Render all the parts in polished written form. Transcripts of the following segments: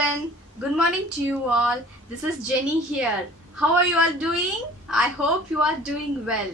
children, good morning to you all. This is Jenny here. How are you all doing? I hope you are doing well.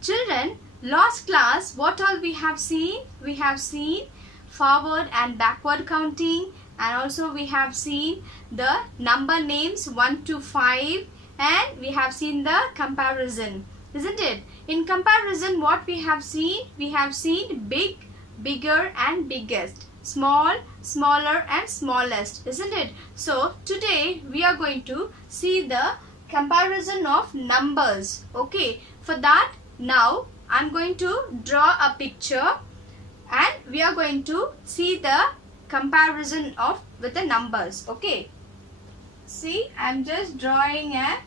Children, last class what all we have seen? We have seen forward and backward counting, and also we have seen the number names 1 to 5, and we have seen the comparison, isn't it? In comparison, what we have seen? We have seen big, bigger and biggest, small, smaller and smallest, isn't it? So today we are going to see the comparison of numbers. Okay, for that now I'm going to draw a picture and we are going to see the comparison of with the numbers. Okay, see, I'm just drawing a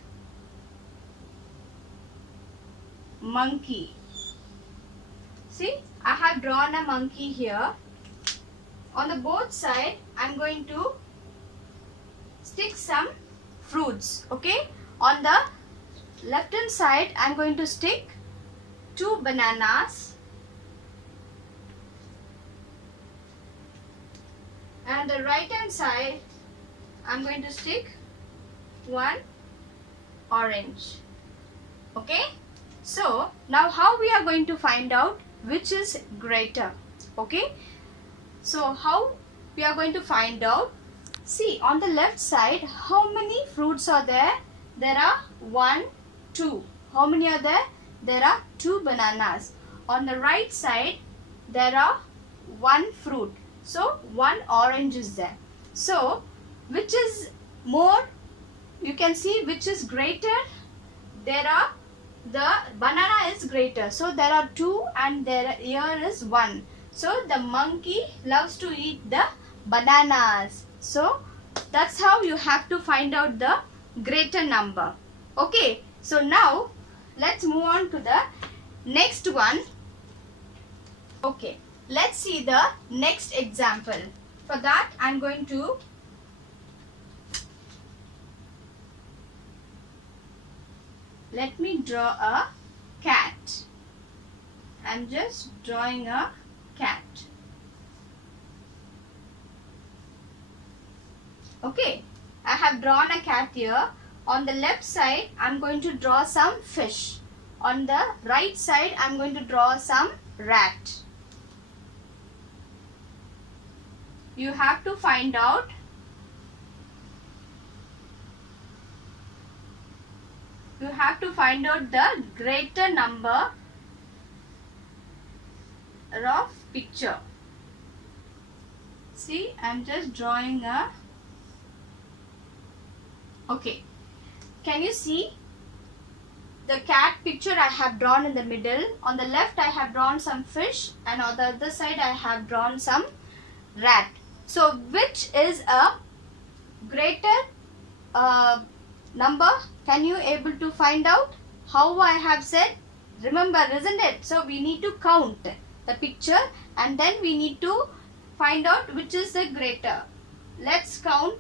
monkey. See, I have drawn a monkey here. On the both side, I'm going to stick some fruits. Okay, on the left hand side, I'm going to stick 2 bananas, and the right hand side, I'm going to stick 1 orange. Okay, so now how we are going to find out which is greater? Okay, so how we are going to find out? See, on the left side, how many fruits are there? There are 1, 2. How many are there? There are 2 bananas. On the right side, there are 1 fruit. So 1 orange is there. So which is more? You can see which is greater. There are, the banana is greater. So there are 2 and here is 1. So the monkey loves to eat the bananas. So that's how you have to find out the greater number. Okay, so now let's move on to the next one. Okay, let's see the next example. For that, I'm going to let me draw a cat. I'm just drawing a cat. Okay, I have drawn a cat here. On the left side, I'm going to draw some fish. On the right side, I'm going to draw some rat. You have to find out the greater number of picture. See, I'm just drawing a. Okay, can you see the cat picture I have drawn in the middle? On the left I have drawn some fish, and on the other side I have drawn some rat. So which is a greater number? Can you able to find out how I have said? Remember, isn't it? So we need to count the picture and then we need to find out which is the greater. Let's count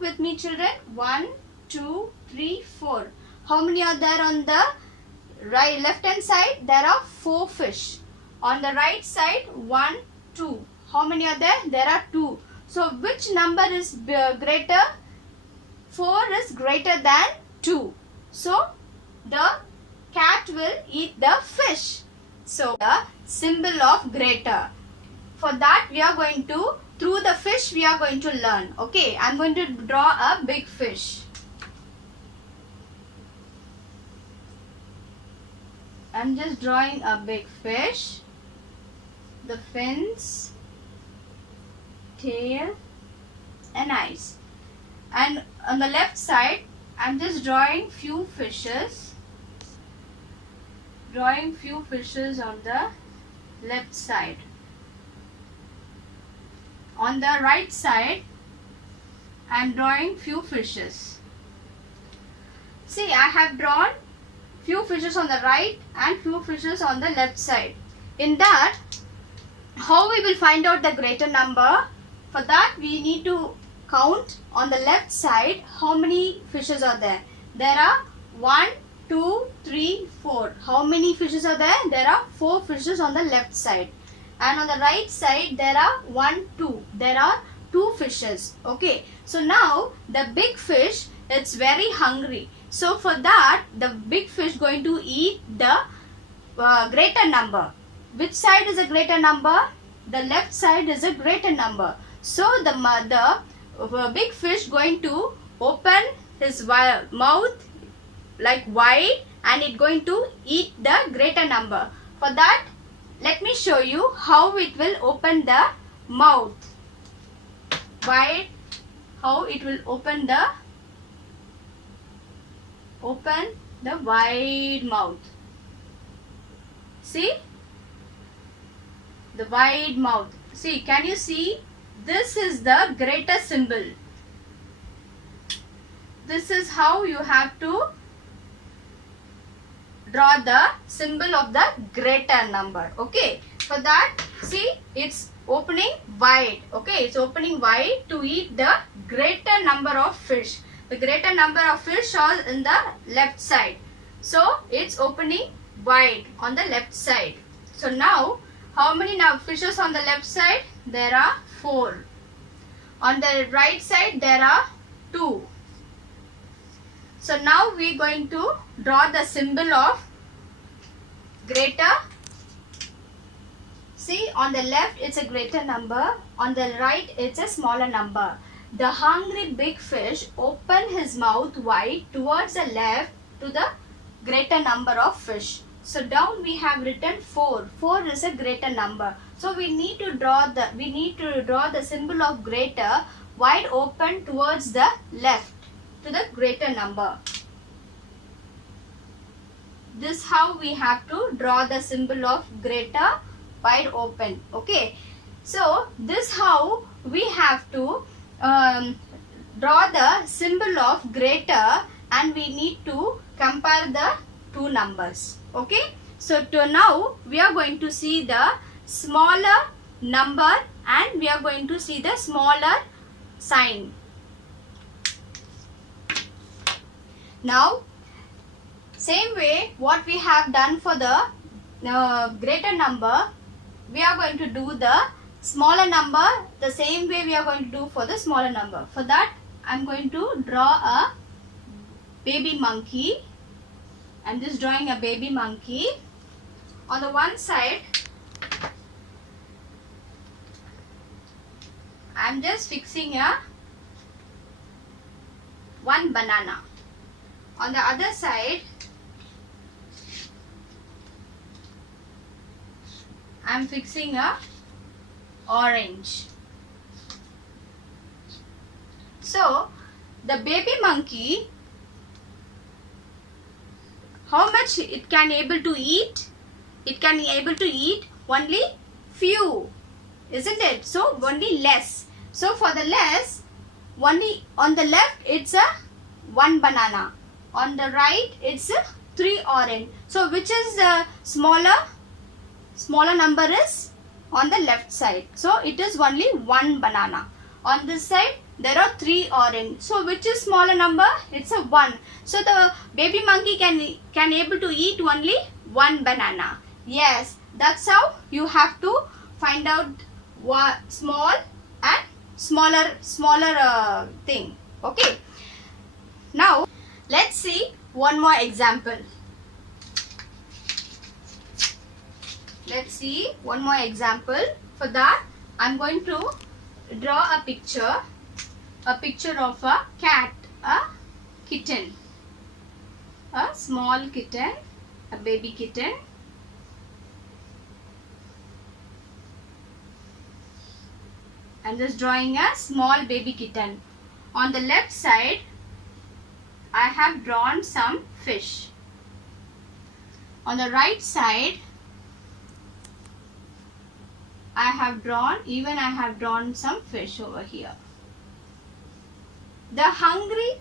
with me, children. 1, 2, 3, 4. How many are there on the left hand side? There are 4 fish. On the right side, 1, 2. How many are there? There are 2. So which number is greater? 4 is greater than 2. So the cat will eat the fish. So the symbol of greater. For that we are going to, through the fish we are going to learn. Okay, I'm going to draw a big fish. I'm just drawing a big fish. The fins, tail and eyes. And on the left side, I'm just drawing few fishes. Drawing few fishes on the left side. On the right side, I'm drawing few fishes. See, I have drawn few fishes on the right and few fishes on the left side. In that, how we will find out the greater number? For that, we need to count on the left side how many fishes are there. There are 1, 2, 3, 4. How many fishes are there? There are 4 fishes on the left side. And on the right side, there are 1, 2. There are 2 fishes. Okay, so now the big fish, it's very hungry. So for that, the big fish going to eat the greater number. Which side is a greater number? The left side is a greater number. So the big fish going to open his mouth like wide, and it going to eat the greater number. For that, let me show you how it will open the mouth wide, how it will open the wide mouth. See the wide mouth. See, can you see? This is the greater symbol. This is how you have to draw the symbol of the greater number. Okay, for that, see, it's opening wide. Okay, it's opening wide to eat the greater number of fish. The greater number of fish are in the left side, so it's opening wide on the left side. So now, how many fishes on the left side? There are 4. On the right side, there are 2. So now we are going to draw the symbol of greater. See, on the left it's a greater number, on the right it's a smaller number. The hungry big fish opened his mouth wide towards the left to the greater number of fish. So down we have written 4. 4 is a greater number. So we need to draw the symbol of greater wide open towards the left to the greater number. This how we have to draw the symbol of greater wide open. Okay, so this how we have to draw the symbol of greater, and we need to compare the 2 numbers. Okay, so now we are going to see the smaller number and we are going to see the smaller sign. Now, same way what we have done for the greater number, we are going to do the smaller number the same way we are going to do for the smaller number. For that, I am going to draw a baby monkey. I am just drawing a baby monkey. On the one side, I am just fixing one banana. On the other side, I am fixing a orange. So, the baby monkey, how much it can able to eat? It can able to eat only few, isn't it? So, only less. So, for the less, only on the left it's a 1 banana. On the right it's a 3 orange. So, which is the smaller number is on the left side. So, it is only 1 banana. On this side, there are 3 orange. So, which is smaller number? It's a 1. So, the baby monkey can able to eat only 1 banana. Yes, that's how you have to find out what small and smaller thing. Okay. Now, let's see one more example. Let's see one more example. For that, I'm going to draw a picture of a cat, a kitten, a small kitten, a baby kitten. I'm just drawing a small baby kitten. On the left side, I have drawn some fish. On the right side, I have drawn some fish over here. The hungry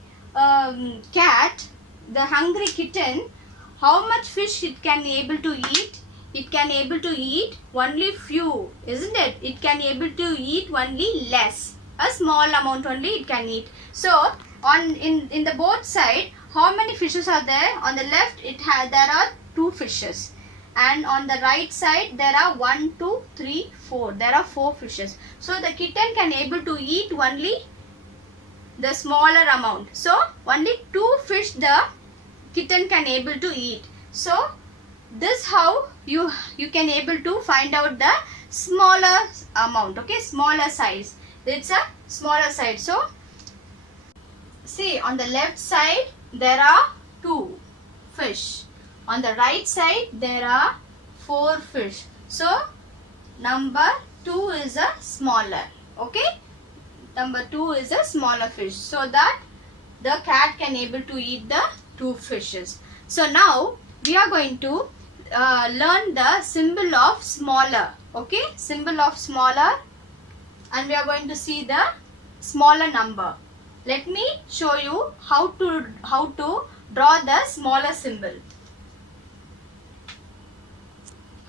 cat, the hungry kitten, how much fish it can able to eat? It can able to eat only few, isn't it? It can able to eat only less. A small amount only it can eat. So, in the both side, how many fishes are there? On the left, there are 2 fishes. and on the right side there are 1, 2, 3, 4. There are 4 fishes. So the kitten can able to eat only the smaller amount. So only 2 fish the kitten can able to eat. So this how you can able to find out the smaller amount. Okay, smaller size. It's a smaller size. So see, on the left side there are 2 fish. On the right side there are 4 fish. So number 2 is a smaller. Okay, number 2 is a smaller fish, so that the cat can able to eat the 2 fishes. So now we are going to learn the symbol of smaller. Okay, symbol of smaller, and we are going to see the smaller number. Let me show you how to draw the smaller symbol.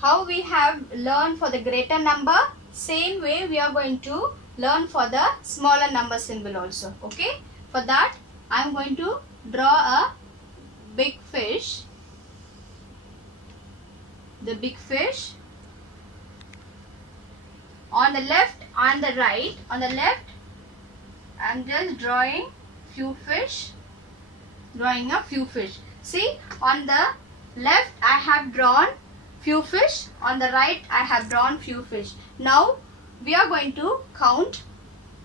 How we have learned for the greater number, same way we are going to learn for the smaller number symbol also. Okay, for that I am going to draw a big fish. The big fish. On the left and the right. On the left I am just drawing few fish. Drawing a few fish. See, on the left I have drawn few fish. On the right I have drawn few fish. Now we are going to count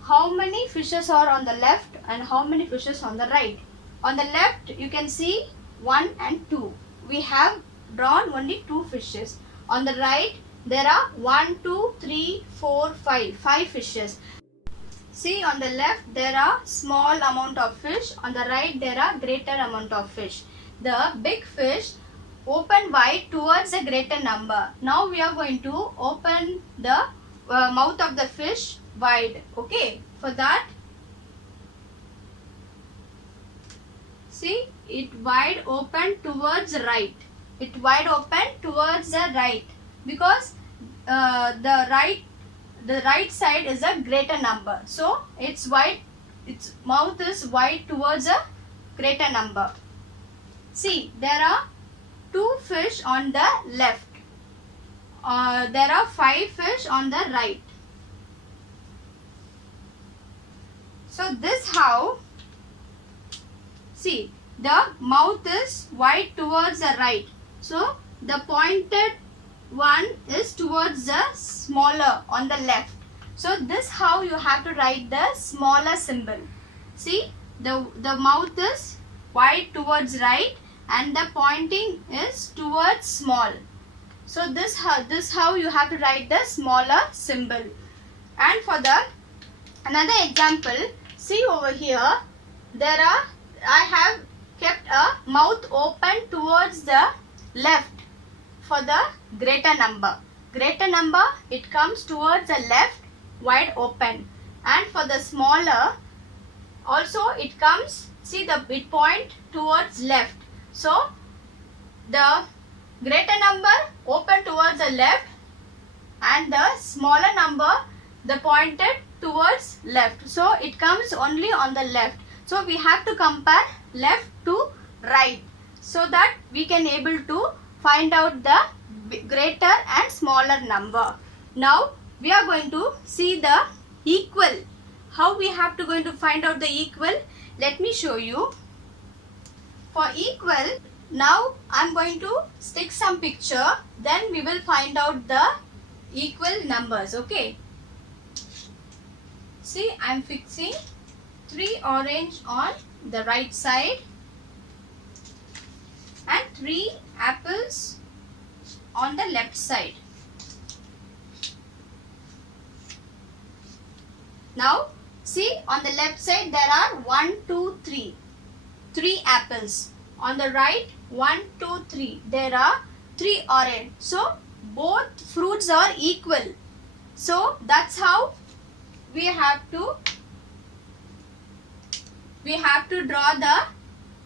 how many fishes are on the left and how many fishes on the right. On the left you can see 1 and 2. We have drawn only 2 fishes. On the right there are 1, 2, 3, 4, 5 fishes. See, on the left there are small amount of fish. On the right there are greater amount of fish. The big fish open wide towards a greater number. Now we are going to open the mouth of the fish wide. Okay, for that, see, it wide open towards right. It wide open towards the right, because the right side is a greater number. So its mouth is wide towards a greater number. See, there are 2 fish on the left. There are 5 fish on the right. So this how, see, the mouth is wide towards the right. So the pointed one is towards the smaller on the left. So this how you have to write the smaller symbol. See, the mouth is wide towards right and the pointing is towards small. So this how you have to write the smaller symbol. And for the another example, see over here, I have kept a mouth open towards the left for the greater number. Greater number, it comes towards the left, wide open. And for the smaller, also it comes, see, it point towards left. So the greater number open towards the left and the smaller number the pointed towards left. So it comes only on the left. So we have to compare left to right, so that we can able to find out the greater and smaller number. Now we are going to see the equal. How we have to going to find out the equal? Let me show you. For equal, now I am going to stick some picture, then we will find out the equal numbers. Okay. See, I am fixing 3 orange on the right side and 3 apples on the left side. Now see, on the left side there are 1, 2, 3. 3 apples. On the right, 1, 2, 3. There are 3 orange. So both fruits are equal. So that's how we have to draw the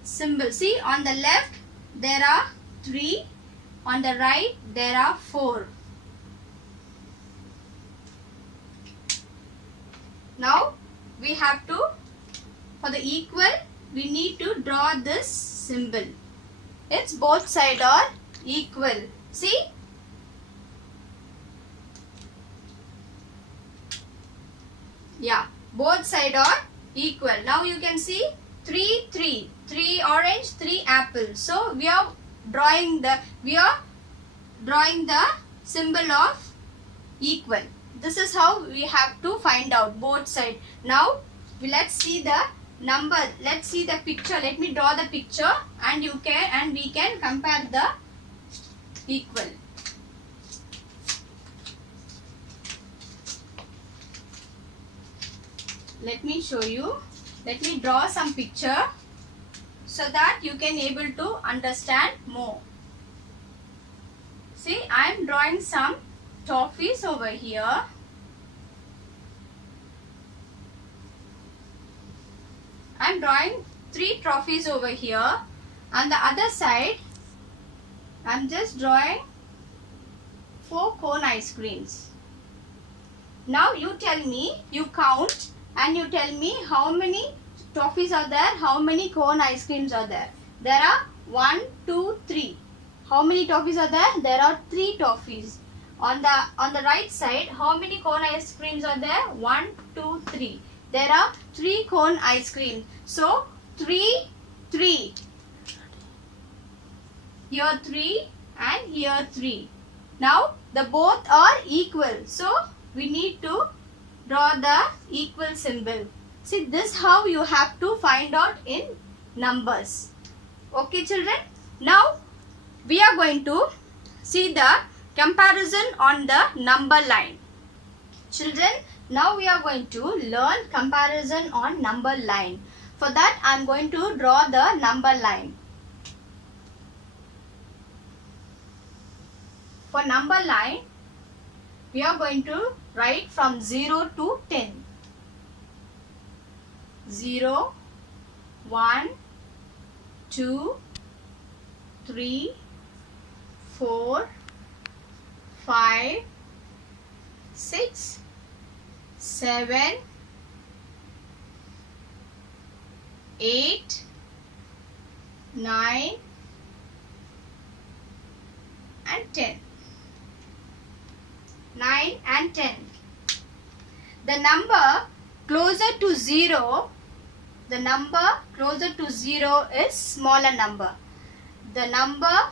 symbol. See, on the left there are 3. On the right there are 4. Now we have to, for the equal, we need to draw this symbol. It's both sides are equal. See? Yeah, both sides are equal. Now you can see 3, 3. 3 orange, 3 apple. So we are drawing the symbol of equal. This is how we have to find out both sides. Now let's see the number. Let's see the picture. Let me draw the picture and we can compare the equal. Let me show you. Let me draw some picture so that you can able to understand more. See, I am drawing some toffees over here. I am drawing 3 trophies over here. On the other side, I am just drawing 4 cone ice creams. Now you tell me, you count and you tell me how many toffees are there, how many cone ice creams are there. There are 1, 2, 3. How many toffees are there? There are 3 toffees. On the right side, how many cone ice creams are there? 1, 2, 3. There are 3 cone ice creams. So 3, 3. Here 3 and here 3. Now the both are equal. So we need to draw the equal symbol. See, this how you have to find out in numbers. Okay children. Now we are going to see the comparison on the number line. Children, now we are going to learn comparison on number line. For that I am going to draw the number line. For number line, we are going to write from 0 to 10. 0, 1, 2, 3, 4, 5, 6, 7, 8, 9 and 10. 9 and 10. The number closer to 0, is smaller number. The number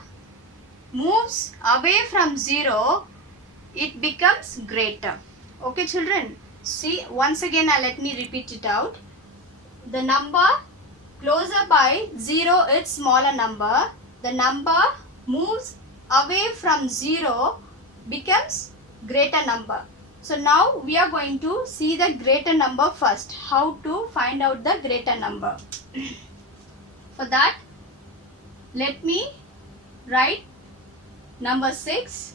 moves away from 0, it becomes greater. Okay children, see once again let me repeat it out. The number closer by 0 is smaller number. The number moves away from 0 becomes greater number. So now we are going to see the greater number first. How to find out the greater number? For that, let me write number 6,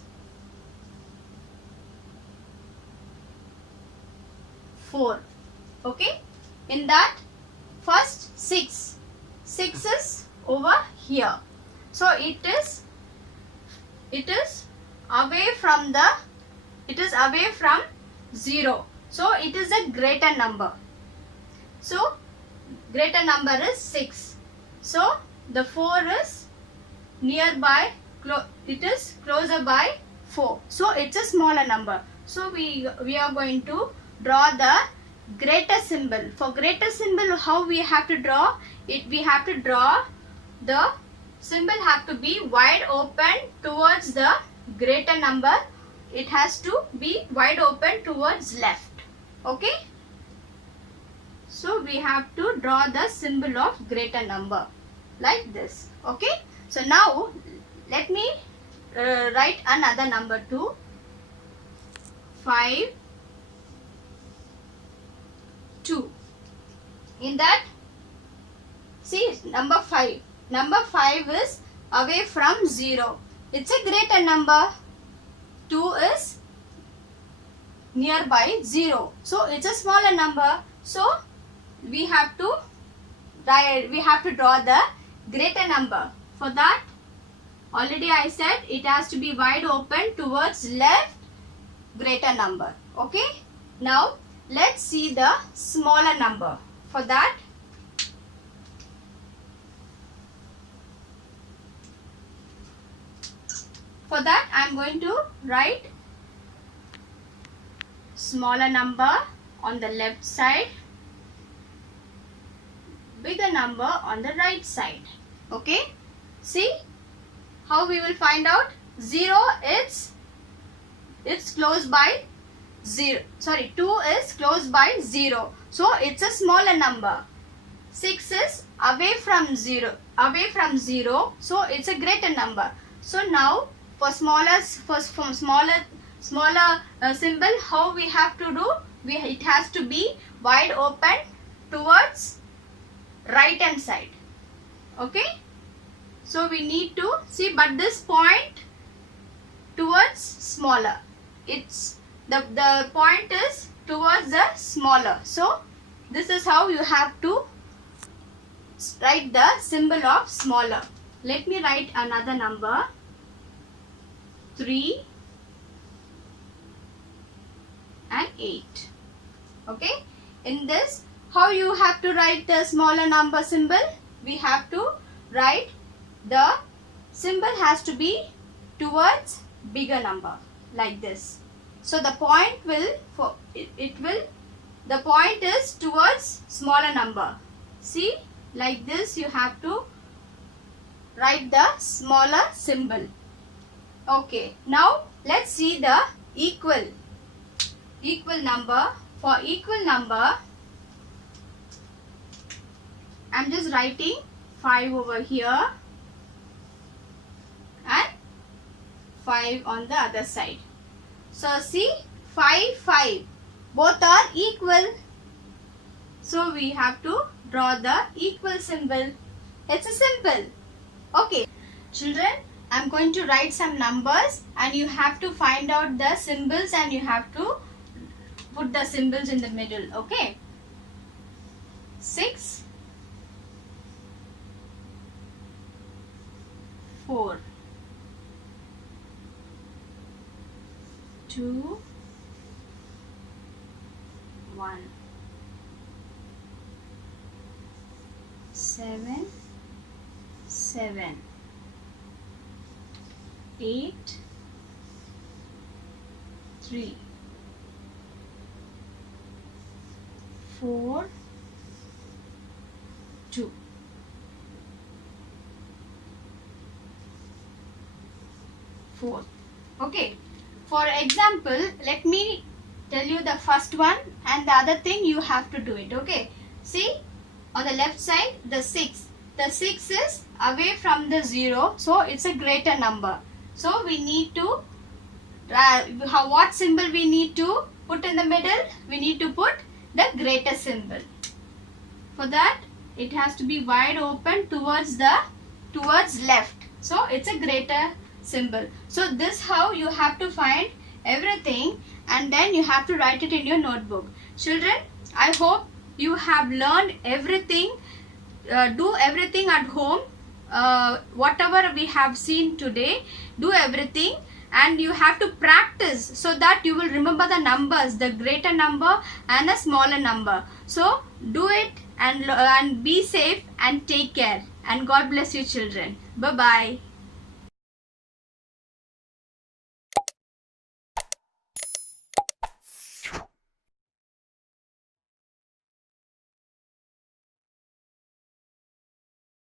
4. Okay? In that, first 6. 6 is over here. So it is away from 0. So it is a greater number. So greater number is 6. So the 4 is nearby, it is closer by 4. So it's a smaller number. So we are going to draw the greater symbol. For greater symbol, how we have to draw it? We have to draw the symbol have to be wide open towards the greater number. It has to be wide open towards left. Okay? So we have to draw the symbol of greater number like this. Okay? So now let me write another number too. 5, 2. In that, see number 5. Number 5 is away from 0. It's a greater number. 2 is nearby 0. So it's a smaller number. So we have to draw the greater number. For that, already I said it has to be wide open towards left, greater number. Okay? Now let's see the smaller number. For that, For that I am going to write smaller number on the left side, bigger number on the right side. Okay, see how we will find out. 0 it's close by 0. Sorry, 2 is close by 0. So it's a smaller number. 6 is away from 0. So it's a greater number. So now for smaller symbol, how we have to do? It has to be wide open towards right hand side. Okay. So we need to see, but this point towards smaller. It's the point is towards the smaller. So this is how you have to write the symbol of smaller. Let me write another number. 3 and 8. Okay. In this, how you have to write the smaller number symbol? We have to write the symbol has to be towards bigger number, like this. So the point will, the point is towards smaller number. See, like this you have to write the smaller symbol. Okay, now let's see the equal number. For equal number, I'm just writing 5 over here and 5 on the other side. So see, 5, 5, both are equal. So we have to draw the equal symbol. It's a simple. Okay, children, I'm going to write some numbers and you have to find out the symbols and you have to put the symbols in the middle. Okay, 6, 4, 2, 1, 7, 7, 8, 3, 4, 2. Okay, for example, let me tell you the first one and the other thing you have to do it. Okay, see, on the left side, the 6 is away from the 0, so it's a greater number. So we need to what symbol we need to put in the middle? We need to put the greater symbol. For that, it has to be wide open towards left. So it's a greater symbol. So this how you have to find everything and then you have to write it in your notebook. Children, I hope you have learned everything. Do everything at home. Whatever we have seen today, do everything and you have to practice so that you will remember the numbers, the greater number and the smaller number. So do it and be safe and take care, and God bless you children. Bye bye.